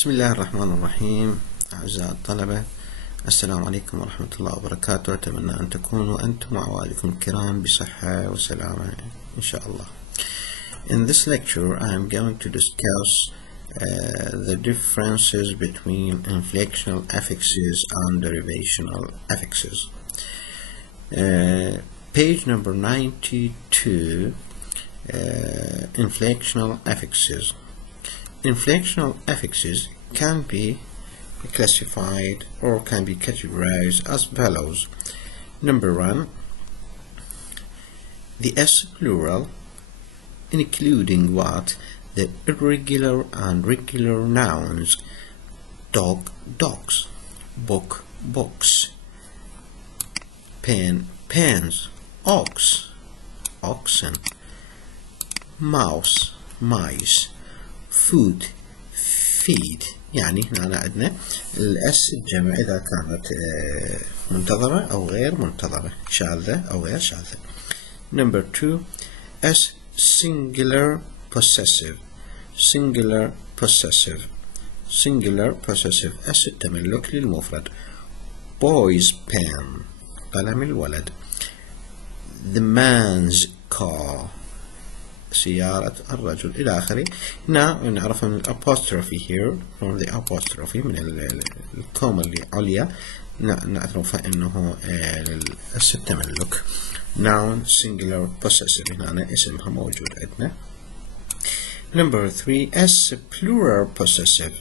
بسم الله الرحمن الرحيم. أعزائي الطلبة، السلام عليكم ورحمة الله وبركاته. أتمنى أن تكونوا أنتم وعوائلكم الكرام بصحة وسلامة إن شاء الله. In this lecture I am going to discuss the differences between inflectional affixes and derivational affixes. Page number 92, inflectional affixes. Inflectional affixes can be classified or can be categorized as follows. Number 1, the S plural, including what? The irregular and regular nouns dog, dogs, book, books, pen, pens, ox, oxen, mouse, mice, food, feed. يعني هنا عندنا الأس الجمع إذا كانت منتظمة أو غير منتظمة، شاذة أو غير شاذة. Number 2, S singular possessive. singular possessive. singular possessive S التملك للمفرد. boy's pen، قلم الولد. the man's car، سيارة الرجل، إلى آخره. هنا نعرف من الapostrophe here from the apostrophe من الكومة اللي عليا نعرف أنه الأس التملك. noun singular possessive هنا اسمها موجود عندنا. Number 3, S plural possessive.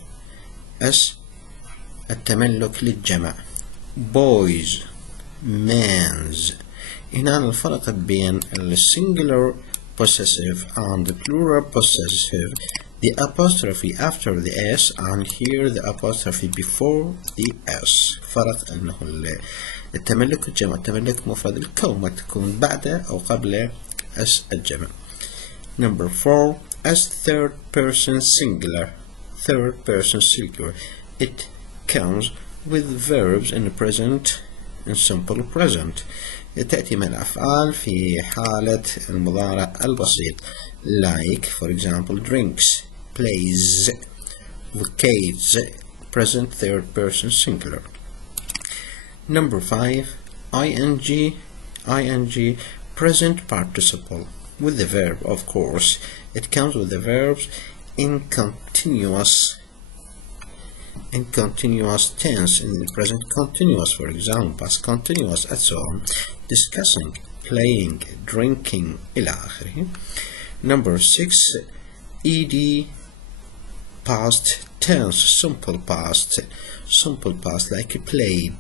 S التملك للجمع. boys، men's. هنا الفرق بين السنجلر possessive and the plural possessive, the apostrophe after the S and here the apostrophe before the S. فرق أنه التملك الجمع التملك مفرد الكلمة تكون بعد أو قبل S الجمع. Number 4, S third person singular. third person singular. It comes with verbs in the present and simple present. تأتي مع الأفعال في حالة المضارع البسيط like for example drinks, plays, vocates, present third person singular. Number 5, ing present participle with the verb, of course. It comes with the verbs in continuous tense, in the present continuous, for example past continuous and so on. discussing, playing, drinking إلى آخره. Number 6, ed past tense, simple past like played,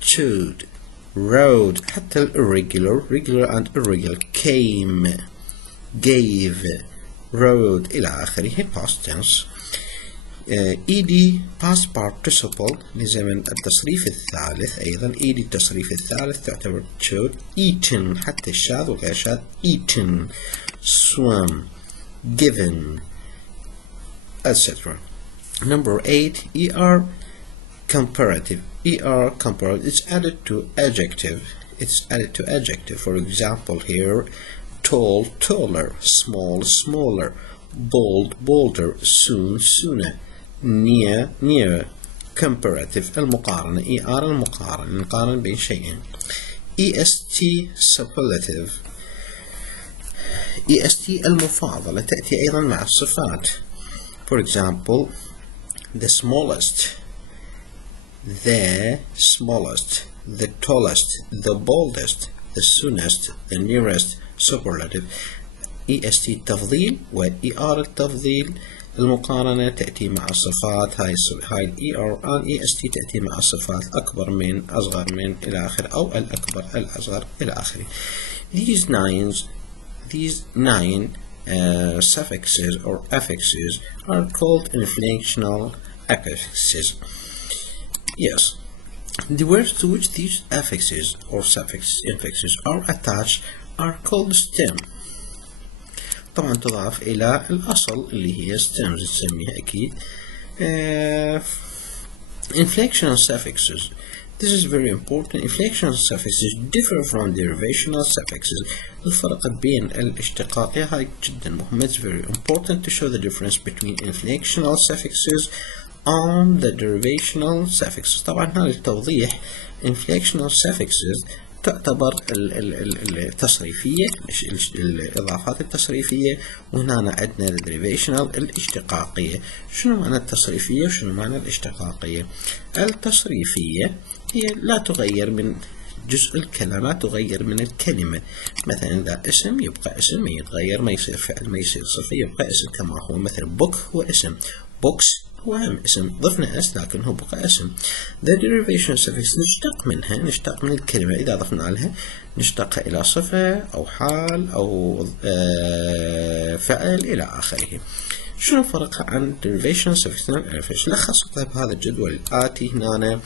chewed, rode. حتى irregular, regular and irregular, came, gave, rode إلى آخره past tense. ed past participle لزمن التصريف الثالث أيضا. ed التصريف الثالث تعتبر chewed, eaten حتى الشاذ وغير شاذ eaten, swam, given, etc. Number 8, er comparative. It's added to adjective. For example here, tall, taller, small, smaller, bold, bolder, soon, sooner, near, nearer. comparative المقارنة. المقارنة نقارن بين شيئين. est superlative. est المفاضلة تأتي أيضا مع الصفات. for example the smallest, the tallest, the boldest, the soonest, the nearest. superlative. est التفضيل و er التفضيل المقارنة تأتي مع الصفات. هاي er and est تأتي مع الصفات أكبر من، أصغر من إلى آخره، أو الأكبر الأصغر إلى آخره. These nine suffixes or affixes are called inflectional affixes. Yes, the words to which these affixes or infixes are attached are called stem. طبعا تضاف إلى الأصل اللي هي stems نسميها أكيد. Inflectional suffixes This is very important. Inflectional suffixes differ from derivational suffixes. الفرق بين الاشتقاقية هاي جدا مهم. It's very important to show the difference between inflectional suffixes and the derivational suffixes. طبعا هذا التوضيح inflectional suffixes تعتبر التصريفية، الإضافات التصريفية، وهنا عندنا derivational الاشتقاقية. شنو معنى التصريفية وشنو معنى الاشتقاقية؟ التصريفية هي لا تغير من جزء الكلام، لا تغير من الكلمة. مثلا إذا اسم يبقى اسم، ما يتغير، ما يصير فعل، ما يصير صفة، يبقى اسم كما هو. مثلا book هو اسم، books هو هم اسم، ضفنا اس لكن هو بقى اسم. The derivation suffix نشتق منها، نشتق من الكلمة، إذا ضفنا لها نشتقها إلى صفة أو حال أو فعل إلى آخره. شنو فرقها عن derivation suffix؟ نعرف لخصتها بهذا الجدول الآتي هنا.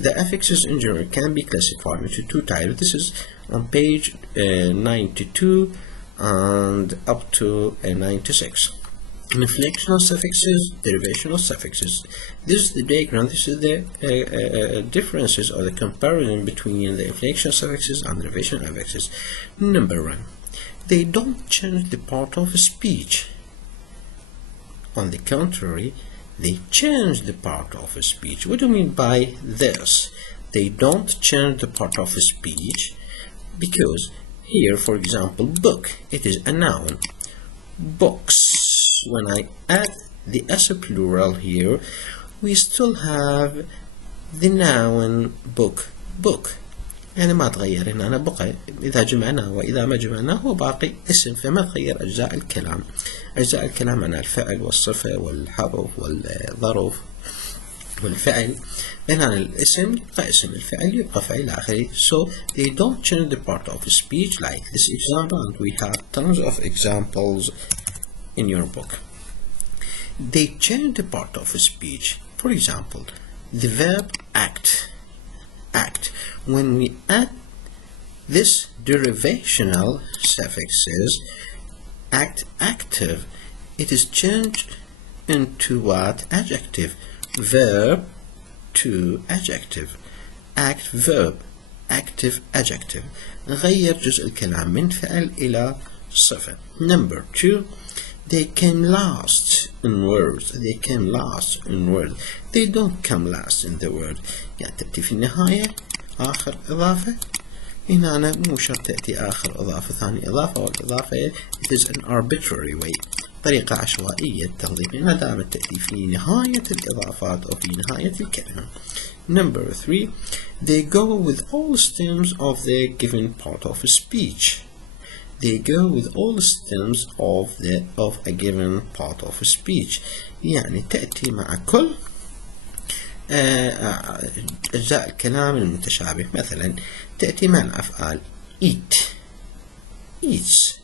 The affixes in general can be classified into two types. This is on page 92 and up to 96. Inflectional suffixes, derivational suffixes. This is the diagram. This is the differences or the comparison between the inflectional suffixes and derivational suffixes. Number one, they don't change the part of speech. On the contrary, they change the part of a speech. What do you mean by this? They don't change the part of a speech because here, for example, book, it is a noun. Books. When I add the s plural here, we still have the noun book, book. يعني ما تغير هنا، أنا بقى إذا جمعناه وإذا ما جمعناه هو باقي اسم، فما تغير أجزاء الكلام. أجزاء الكلام عن الفعل والصفة والحرف والظرف والفعل. هنا الاسم يبقى اسم، الفعل يبقى فعل آخره. So they don't change the part of speech like this example, and we have tons of examples in your book. They change the part of speech. For example, the verb act. Act. When we add this derivational suffixes, act, active, it is changed into what? Adjective. Verb to adjective. Act, verb. Active, adjective. غير جزء الكلام من فعل إلى صفة. Number two, they came last in words. They came last in words. They don't come last in the word. يعني تأتي في النهاية آخر إضافة. هنا أنا مو شرط تأتي آخر إضافة ثاني إضافة، والإضافة it is an arbitrary way، طريقة عشوائية التنظيم، ما دامت تأتي في نهاية الإضافات أو في نهاية الكلمة. Number three, they go with all stems of the given part of a speech. They go with all stems of a given part of a speech. يعني تأتي مع كل أجزاء الكلام المتشابه. مثلا تأتي مع الأفعال eat, eats,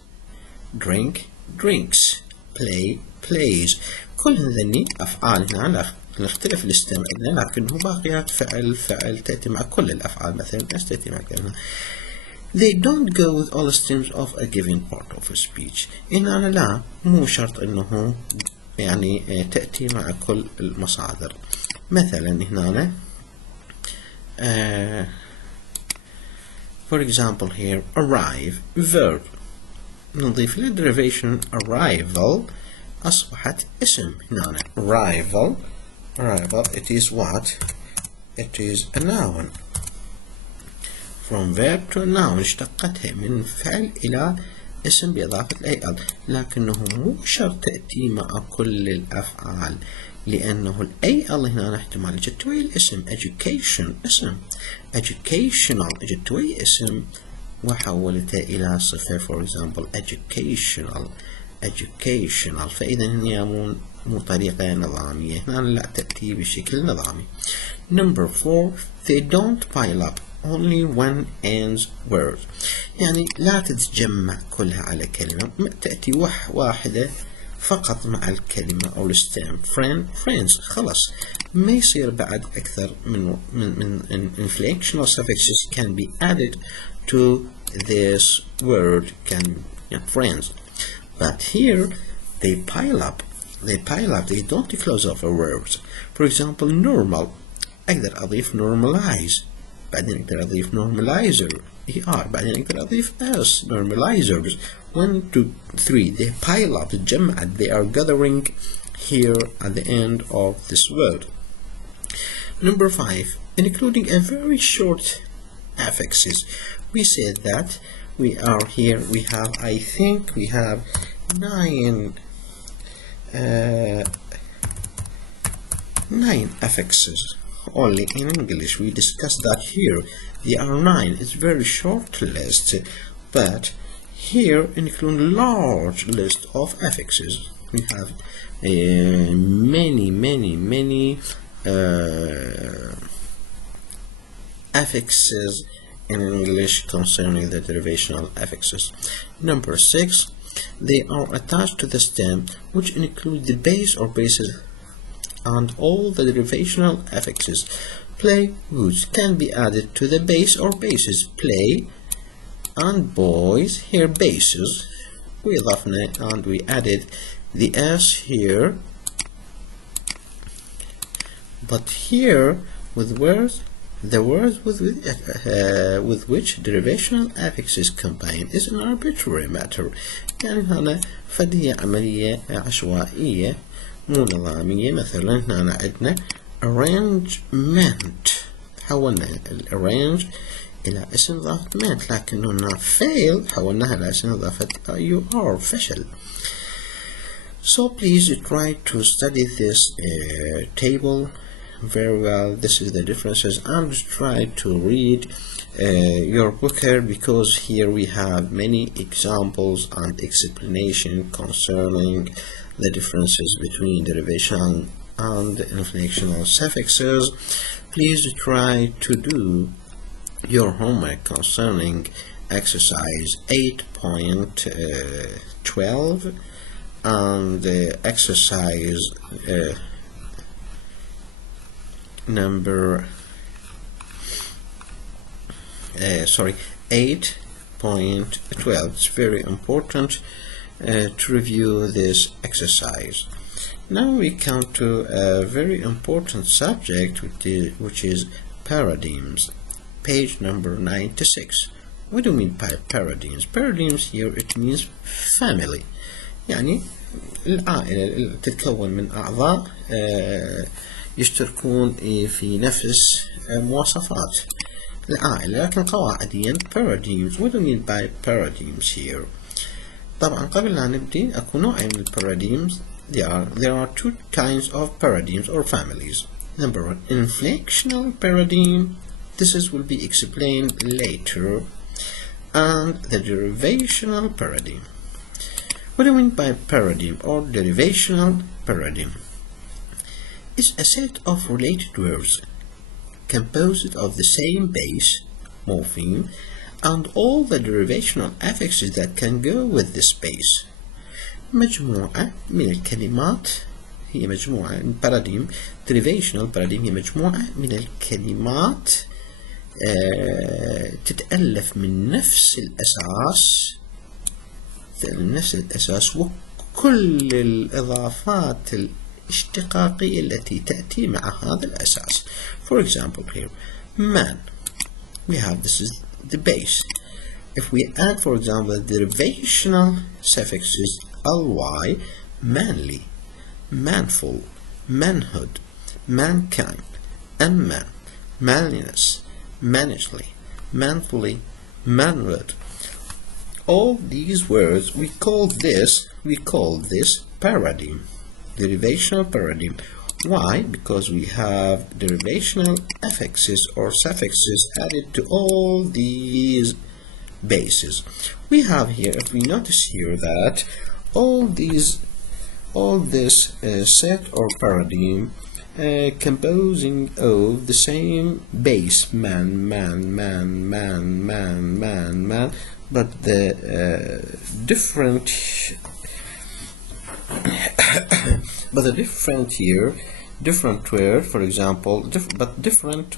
drink, drinks, play, plays. كل هذني أفعال هنا نختلف الاستم عندنا، لكنه باقيات فعل فعل تأتي مع كل الأفعال. مثلا تأتي مع كلمة. They don't go with all stems of a given part of a speech. إن أنا لا مو شرط إنه يعني تأتي مع كل المصادر. مثلا هنا for example here arrive verb، نضيف له derivation arrival أصبحت اسم. هنا arrival it is what? It is a noun. From verb to noun، اشتقتها من فعل إلى اسم بإضافة الأي، لكنه مو شرط تأتي مع كل الأفعال، لأنه الأي هنا احتمال جت ويا الاسم. education اسم، educational جت ويا اسم وحولتها إلى صفة. for example educational فإذا هي مو طريقة نظامية، هنا لا تأتي بشكل نظامي. Number four, they don't pile up only when ends words. يعني لا تتجمع كلها على كلمة، تأتي واحدة فقط مع الكلمة أو الستام. friends خلاص، ما يصير بعد أكثر من inflectional suffixes can be added to this word friends. But here they pile up, they don't close off words. For example normal، أقدر أضيف normalize بعدين أقدر أضيف normalizer ER، بعدين أقدر أضيف S normalizers 1 2 3 they pile up تجمعت they are gathering here at the end of this word. Number 5, including a very short affixes. We said that we are here, we have, I think we have 9 affixes only in English. We discussed that here. There are 9. It's very short list, but here include large list of affixes. We have many affixes in English concerning the derivational affixes. Number 6, they are attached to the stem, which include the base or bases and all the derivational affixes. Play words can be added to the base or bases. Play and boys, here bases. We ضفنا and we added the S here, but here with words, the words with which derivational affixes combine is an arbitrary matter. يعني هنا فدية عملية عشوائية مو نظامية. مثلا هنا عندنا arrangement، حولنا arrange إلى اسم إضافة ment، لكن هنا fail حولناها إلى اسم إضافة UR فشل. So please try to study this table very well. This is the differences, and try to read your book here, because here we have many examples and explanation concerning the differences between derivational and inflectional suffixes. Please try to do your homework concerning exercise 8.12 and exercise number 8.12. It's very important to review this exercise. Now we come to a very important subject, which is paradigms. Page number 96. What do you mean by paradigms? Paradigms here, it means family. يعني العائلة اللي تتكون من أعضاء يشتركون في نفس مواصفات العائلة، لكن قواعديا paradigms. What do you mean by paradigms here? طبعا قبل لا نبدي أكو نوعين من paradigms. There are 2 kinds of paradigms or families. Number 1, inflectional paradigm. This will be explained later. And the derivational paradigm. What do you mean by paradigm or derivational paradigm? It's a set of related words composed of the same base, morpheme, and all the derivational affixes that can go with this base. مجموعة من الكلمات هي مجموعة من paradigm. derivational paradigm هي مجموعة من الكلمات تتألف من نفس الأساس وكل الإضافات الاشتقاقية التي تأتي مع هذا الأساس. For example here, man, we have, this is the base. If we add, for example, the derivational suffixes ly, manly, manful, manhood, mankind, unman, manliness, managely, manfully, manhood. All these words, we call this paradigm, derivational paradigm. Why? Because we have derivational affixes or suffixes added to all these bases. We have here, if we notice here, that all this set or paradigm composing of the same base, man, but the different here, different word, for example, different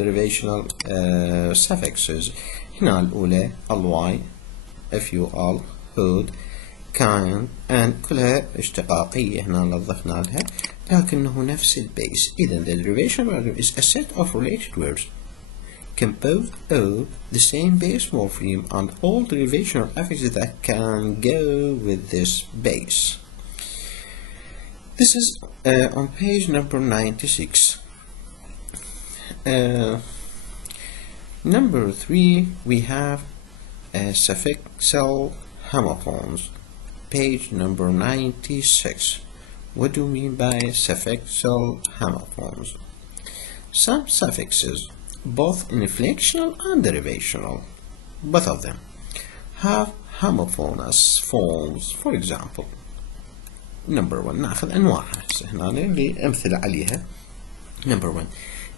derivational suffixes. هنا الأولى ly, ful, hood, kind, and كلها اشتقاقية هنا نضفنا لها، لكنه نفس البيس. إذا the derivational paradigm is a set of related words composed of the same base morpheme and all derivational affixes that can go with this base. This is on page number 96. Number 3, we have suffixal homophones. Page number 96. What do we mean by suffixal homophones? Some suffixes, both inflectional and derivational, both of them, have homophonous forms. For example, number 1 ناخذ أنواعها هنا اللي أمثلة عليها. Number 1,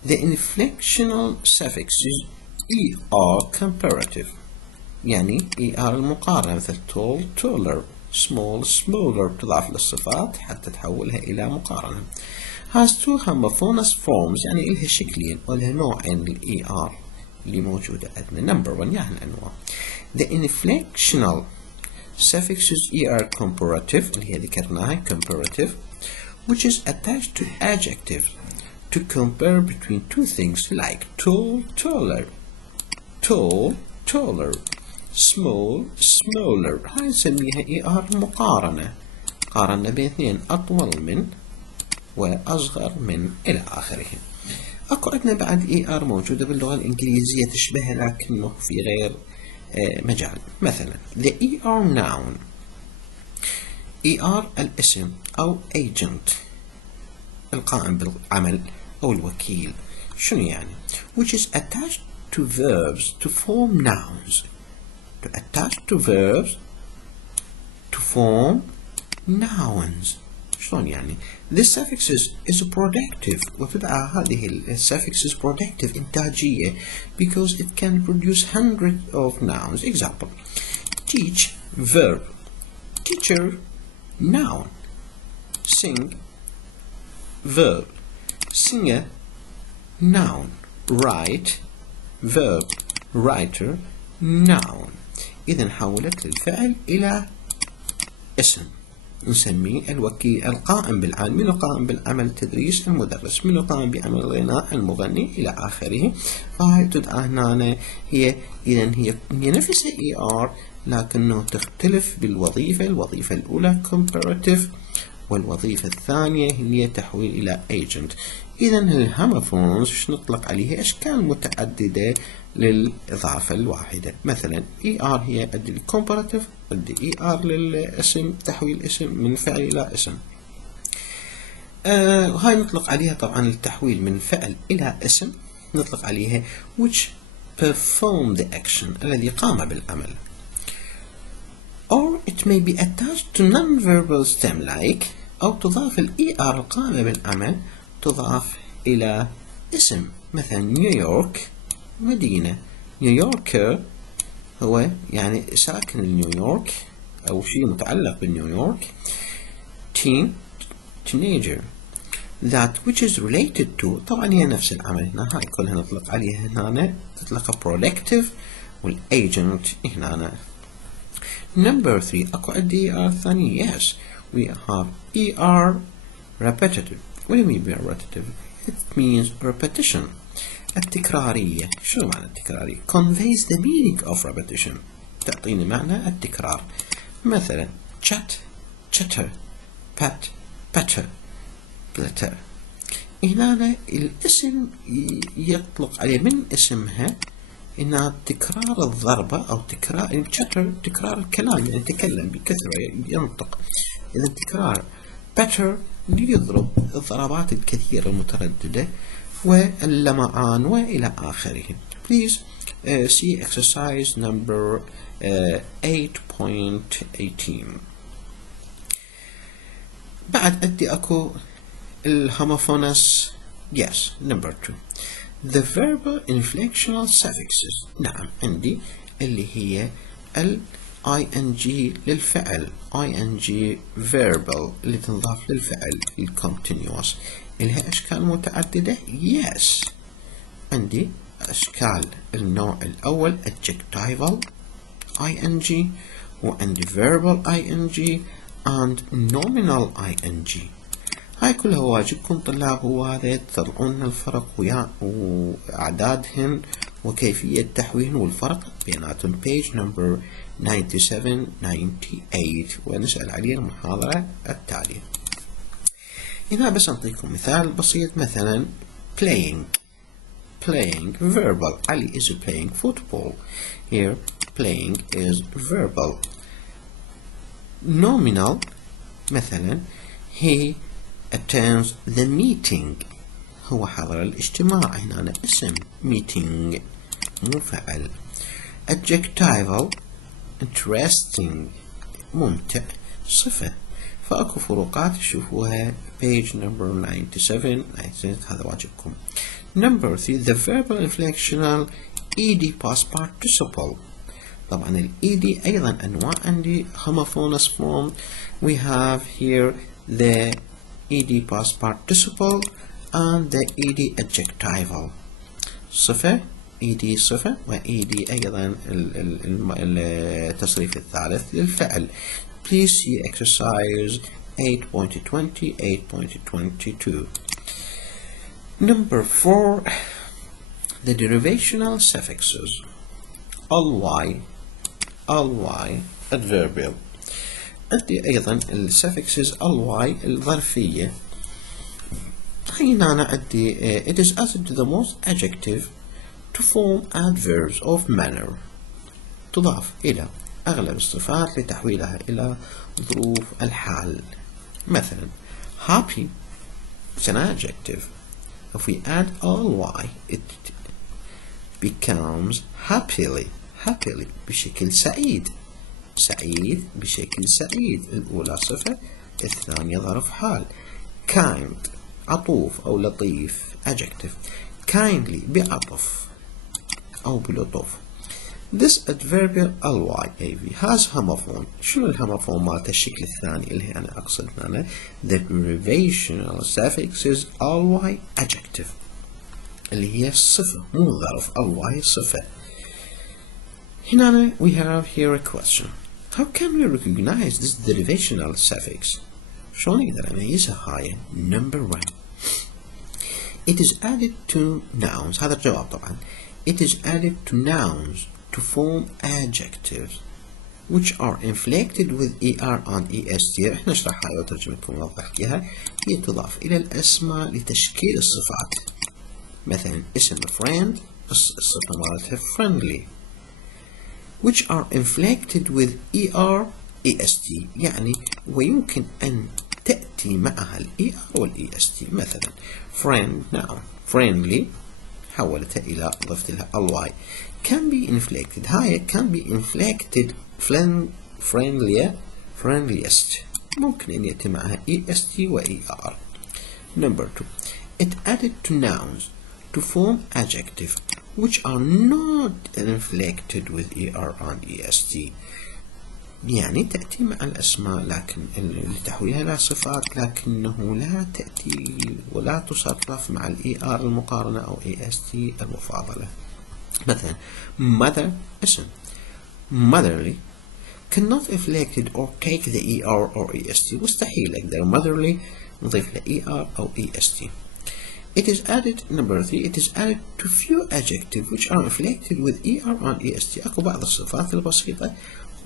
the inflectional suffixes ER comparative، يعني ER المقارنة، مثل tall taller، small smaller، تضاف للصفات حتى تحولها إلى مقارنة. has two homophonous forms، يعني إلها شكلين ولها نوعين من ER اللي موجودة عندنا. Number 1 يعني الأنواع. The inflectional suffixes ER comparative اللي هي ذكرناها comparative، which is attached to adjectives to compare between two things like tall taller، tall taller، small smaller. هاي نسميها ER مقارنة، قارنا بين اثنين أطول من وأصغر من إلى آخره. أكو عندنا بعد ER موجودة باللغة الإنكليزية تشبهها لكنه في غير مجال. مثلا the ER noun، ER الاسم أو agent القائم بالعمل أو الوكيل. شنو يعني؟ which is attached to verbs to form nouns. to attach to verbs to form nouns. شلون يعني؟ This suffixes is productive، وتدعى هذه suffixes productive إنتاجية because it can produce hundreds of nouns. Example: teach verb، teacher noun، sing verb، singer noun، write verb، writer noun. إذا حولت الفعل إلى اسم نسميه الوكيل القائم بالعمل. من قائم بالعمل؟ تدريس المدرس. من قائم بعمل الغناء المغني إلى آخره. فهي تدعى هنا هي إذا هي نفسها ER لكنه تختلف بالوظيفة. الوظيفة الأولى comparative والوظيفة الثانية هي تحويل إلى agent. إذا الهوموفونز نطلق عليها أشكال متعددة للإضافة الواحدة. مثلا ER هي قد comparative، قد ER للاسم تحويل اسم من فعل إلى اسم. وهاي نطلق عليها طبعا التحويل من فعل إلى اسم نطلق عليها which perform the action الذي قام بالعمل. or it may be attached to non-verbal stem like، أو تضاف ER القائمة بالعمل تضاف إلى اسم. مثلا نيويورك مدينة، نيويوركر هو يعني ساكن نيويورك أو شيء متعلق بنيويورك. teenager that which is related to، طبعا هي نفس العمل هنا. هاي كلها نطلق عليها هنا تطلق productive والagent هنا. Number 3 أكو عندي ER ثاني. yes we have ER repetitive. what do you mean by repetitive? it means repetition التكرارية. شو معنى التكرارية؟ conveys the meaning of repetition تعطيني معنى التكرار. مثلا chat chatter، pat patter، platter. هنا الاسم يطلق عليه من اسمها إنها تكرار الضربة أو تكرار chatter تكرار الكلام، يعني يتكلم بكثرة ينطق. إذا تكرار patter يضرب الضربات الكثيرة المترددة واللمعان وإلى آخره. Please see exercise number 8.18. بعد أدي أكو الهوموفونس. yes number 2 the verbal inflectional suffixes. نعم عندي اللي هي ال ing للفعل، ing verbal اللي تنضاف للفعل الcontinuous. إلها أشكال متعددة. yes عندي أشكال. النوع الأول adjectival ing، وعندي verbal ing and nominal ing. هاي كلها واجبكم طلاب هو هذا تضعون الفرق ويا وأعدادهن وكيفية تحويل والفرق بيناتهم page number 97-98 ونسأل عليه المحاضرة التالية. هنا بس أعطيكم مثال بسيط، مثلا playing verbal. Ali is playing football. Here playing is verbal. Nominal مثلا he attends the meeting. هو حضر الاجتماع. هنا اسم meeting مو فعل. Adjectival interesting ممتع صفة. فأكو فروقات تشوفوها page number 97 هذا واجبكم. Number 3 the verbal inflectional ed past participle. طبعا ال ed أيضا أنواع عندي homophonous form. We have here the ed past participle and the ed adjectival. صفة ed صفة و ed أيضا التصريف الثالث للفعل. Please see exercise 8.20 8.22. Number 4 the derivational suffixes. ly adverbial. عندي أيضا ال suffixes ly الظرفية. هنا أنا عندي it is added to the most adjective to form adverbs of manner. تضاف إلى أغلب الصفات لتحويلها إلى ظروف الحال. مثلا happy is an adjective. If we add ly it becomes happily بشكل سعيد بشكل سعيد. الأولى صفة، الثانية ظرف حال. kind عطوف أو لطيف adjective. kindly بعطف أو بلطف. This adverbial ly has homophone. شنو الهوموفون مالته؟ الشكل الثاني اللي أنا أقصد هنا the derivational suffixes ly adjective اللي هي الصفة مو ظرف. ly صفة. هنا we have here a question. How can we recognize this derivational suffix؟ شلون نقدر نميزها هاي؟ Number 1 it is added to nouns. هذا الجواب طبعا. It is added to nouns to form adjectives which are inflected with er and est. احنا نشرحها وترجمة لكم ونوضح فيها. هي تضاف إلى الأسماء لتشكيل الصفات. مثلا اسم friend الصفة مالتها friendly which are inflected with er est يعني ويمكن أن تأتي معها ال er وال est. مثلا friend noun friendly حولتها إلى ضفت لها ly can be inflected. هاي can be inflected friendliest ممكن أن يأتي معها est و er. Number 2 it added to nouns to form adjective which are not inflected with er and est. يعني تأتي مع الأسماء لكن لتحويلها إلى صفات لكنه لا تأتي ولا تصرف مع ال er المقارنة أو est المفاضلة. مثلا mother اسم motherly cannot inflect or take the er or est. مستحيل أقدر motherly نضيف له er أو est. It is added number 3 it is added to few adjectives which are inflected with er and est. أكو بعض الصفات البسيطة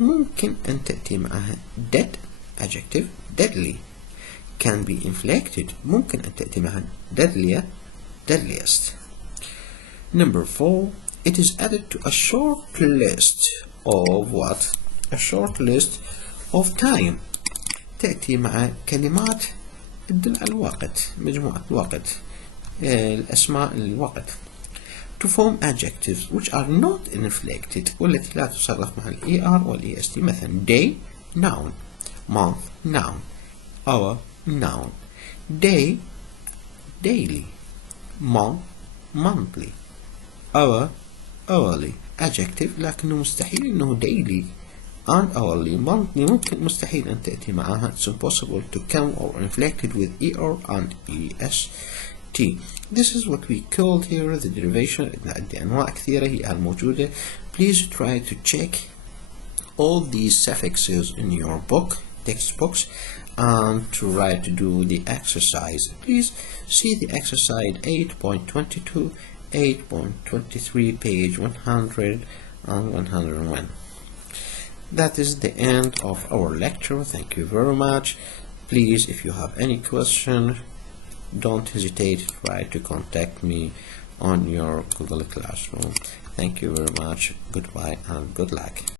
ممكن أن تأتي معها dead adjective deadly can be inflected ممكن أن تأتي معها deadliest. Number 4 it is added to a short list of what? A short list of time. تأتي مع كلمات تدل على الوقت مجموعة الوقت الأسماء الوقت. To form adjectives which are not inflected والتي لا تصرف مع ال er وال est. مثلا day noun month noun hour noun day daily month monthly hour hourly adjective لكنه مستحيل انه daily and hourly monthly ممكن مستحيل ان تأتي معها. It's impossible to come or inflected with er and est. This is what we called here the derivation. عندي أنواع كثيرة هي الموجودة. Please try to check all these suffixes in your book textbooks and try to do the exercise. Please see the exercise 8.22 8.23 page 100 and 101. That is the end of our lecture. Thank you very much. Please, if you have any question, don't hesitate to try to contact me on your Google Classroom. Thank you very much. Goodbye and good luck.